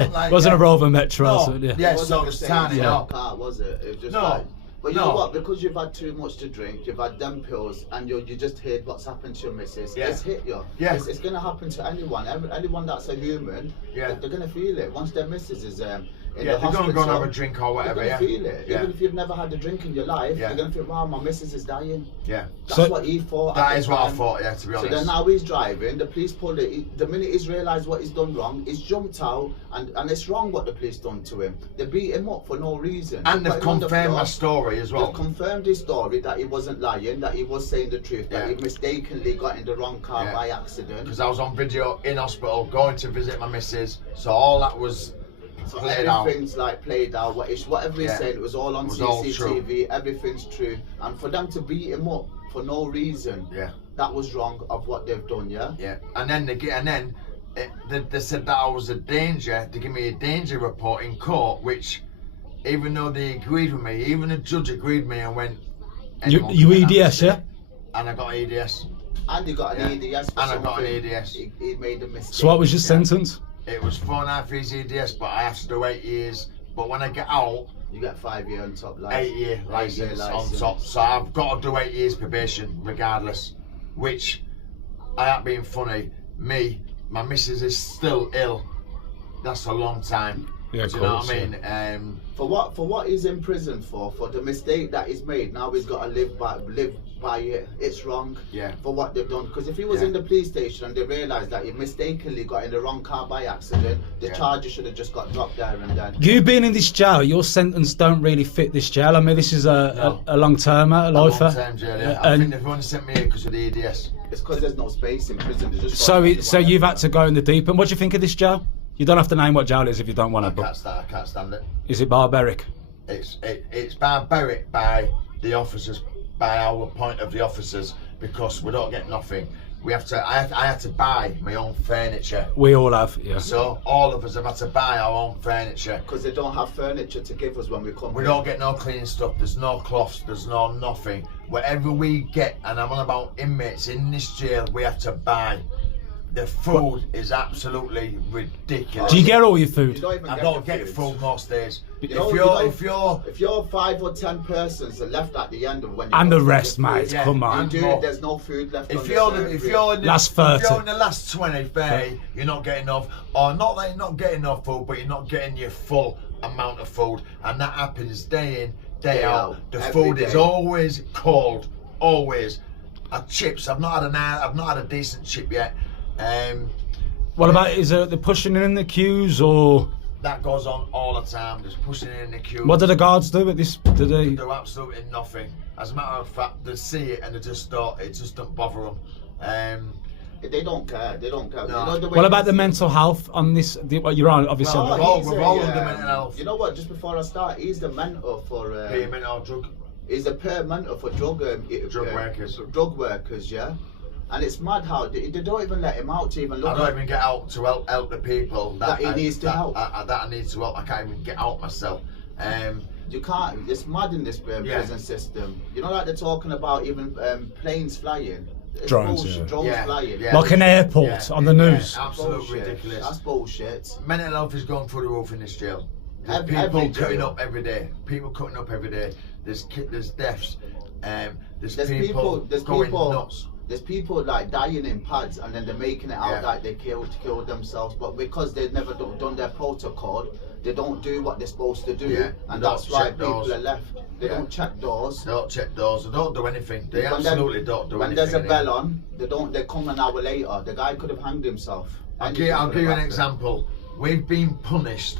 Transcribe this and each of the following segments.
Like, Wasn't a Rover Metro. No. So, yeah. Yeah, It so wasn't it's the same tiny. small No. car, was it? It was just No. like, but you No. know what? Because you've had too much to drink, you've had them pills, and you just heard what's happened to your missus. Yeah. It's hit you. Yeah. It's gonna happen to anyone. Anyone that's a human. Yeah. They're gonna feel it once their missus is in Yeah, the they're hospital. gonna go and have a drink or whatever. You're Yeah. gonna feel it. Yeah. Even if you've never had a drink in your life, Yeah. you're gonna feel, wow, my missus is dying. Yeah. That's So- what he thought. That at is the what I time. thought. Yeah, to be So honest. then now he's driving, the police pulled it. The minute he's realised what he's done wrong, he's jumped out, and it's wrong what the police done to him. They beat him up for no reason. And They they've put him on the confirmed floor. my story as well. They've confirmed his story that he wasn't lying, that he was saying the truth, that Yeah. he mistakenly got in the wrong car Yeah. by accident. Because I was on video in hospital going to visit my missus, so all that was So played out. everything's like played out. Whatever he Yeah. said, it was all on It was all CCTV. Everything's true, and for them to beat him up for no reason, Yeah. that was wrong of what they've done. Yeah. Yeah, and then they said that I was a danger. They give me a danger report in court, which even though they agreed with me, even the judge agreed with me and went. "Anyone You can have EDS, it." yeah? And I got EDS. And he got an Yeah. EDS for And I got an something. EDS. He made a mistake. So what was your Yeah. sentence? It was 4.5 years EDS, but I have to do 8 years. But when I get out, You get 5 year on top 8-year license on license. top. So I've got to do 8 years probation regardless. Which, I ain't being funny, my missus is still ill. That's a long time. Yeah, Do you know what course, I mean? For what he's in prison for the mistake that he's made, now he's got to live by it. It's wrong. Yeah. For what they've done, because if he was Yeah. in the police station and they realised that he mistakenly got in the wrong car by accident, the Yeah. charges should have just got dropped there and then. You being in this jail, your sentence don't really fit this jail. I mean, this is No. a long-termer, a lifer. Long-term jail, yeah. I And think they've only sent me here because of the EDS. It's because there's no space in prison. They just so, got so you've had to go in the deep end. What do you think of this jail? You don't have to name what jail it is if you don't want to, I but can't stand it. is it barbaric? It's barbaric by the officers, by our point of the officers, because we don't get nothing. We have to. I had to buy my own furniture. We all have, yeah. So all of us have had to buy our own furniture. Because they don't have furniture to give us when we come. We here. don't get no cleaning stuff. There's no cloths. There's no nothing. Whatever we get, and I'm on about inmates in this jail, we have to buy. The food is absolutely ridiculous. Do you get all your You food? don't even I get don't your get food most days. You If know- you're If you're 5 or 10 persons are left at the end of when you And go the to rest, your food, mate, Yeah. come you on. do, More. there's no food left. If on you're the the, if surface. you're in the, Last if 30. you're in the last 20, 30, you're not getting enough, or not that you're not getting enough food, but you're not getting your full amount of food, and that happens day in, day out. The every food is day. always cold, always. Chips, I've not had a decent chip yet. What about, is it the pushing in the queues, or That goes on all the time. Just pushing in the queue. what do the guards do at this? Do they? Do absolutely nothing. As a matter of fact, they see it and they just don't. It just don't bother them. They don't care. They don't care. No. You know the way What about the this- mental health on this? Well, you're on, obviously. Well, on the- all- he's we're a, all under mental health. You know what? Just before I start, he's the mentor for. Payment or drug. He's a peer mentor for drug workers. Drug workers, yeah. And it's mad how they don't even let him out to even look. I don't even get out to help the people That he needs to help. That I need to help. I can't even get out myself. You can't. It's mad in this Yeah. prison system. You know, like they're talking about even planes flying. It's Drones, bullshit. yeah. Drones Yeah, flying. yeah. Like an airport Yeah, on the yeah, news. absolute Bullshit. ridiculous. That's bullshit. Mental health is going through the roof in this jail. There's Every people jail. cutting up every day. People cutting up every day. There's deaths. There's There's people going people. nuts. There's people like dying in pads and then they're making it out Yeah. like they killed themselves, but because they've never done their protocol, they don't do what they're supposed to do, Yeah, and they that's don't why check people doors. are left. They Yeah. don't check doors. They don't check doors. They don't do anything. They When absolutely don't do when anything. there's a in bell here. on, they come an hour later. The guy could have hanged himself. I'll Anything give could you have an happened. example. We've been punished,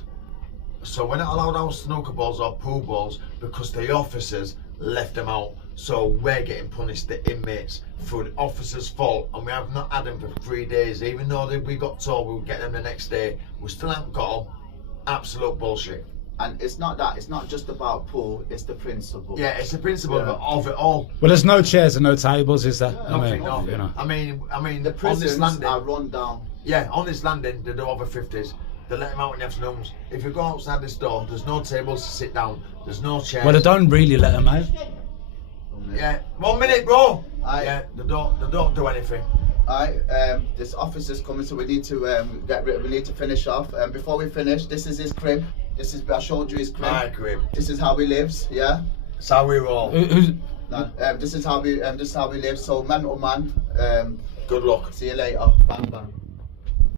so we're not allowed our snooker balls or pool balls because the officers left them out. So we're getting punished, the inmates, through the officers' fault, and we have not had them for 3 days. Even though we got told we would get them the next day, we still haven't got them. Absolute bullshit. And it's not that. It's not just about pool. It's the principle. Yeah, it's the principle Yeah. of it all. Well, there's no chairs and no tables, is there? Nothing, nothing. you know. I mean, The on this prisons landing, are run down. yeah, on this landing, they do over 50s. They let them out in the afternoons. If you go outside this door, there's no tables to sit down. There's no chairs. Well, they don't really let them out. Yeah, 1 minute, bro. Aye. Yeah, they don't do anything. Alright, this officer's coming, so we need to we need to finish off. Before we finish, this is his crib. I showed you his crib. My crib. This is how he lives. Yeah. That's how we roll. This is how we live. So, Mentalman. Good luck. See you later. Bang bang.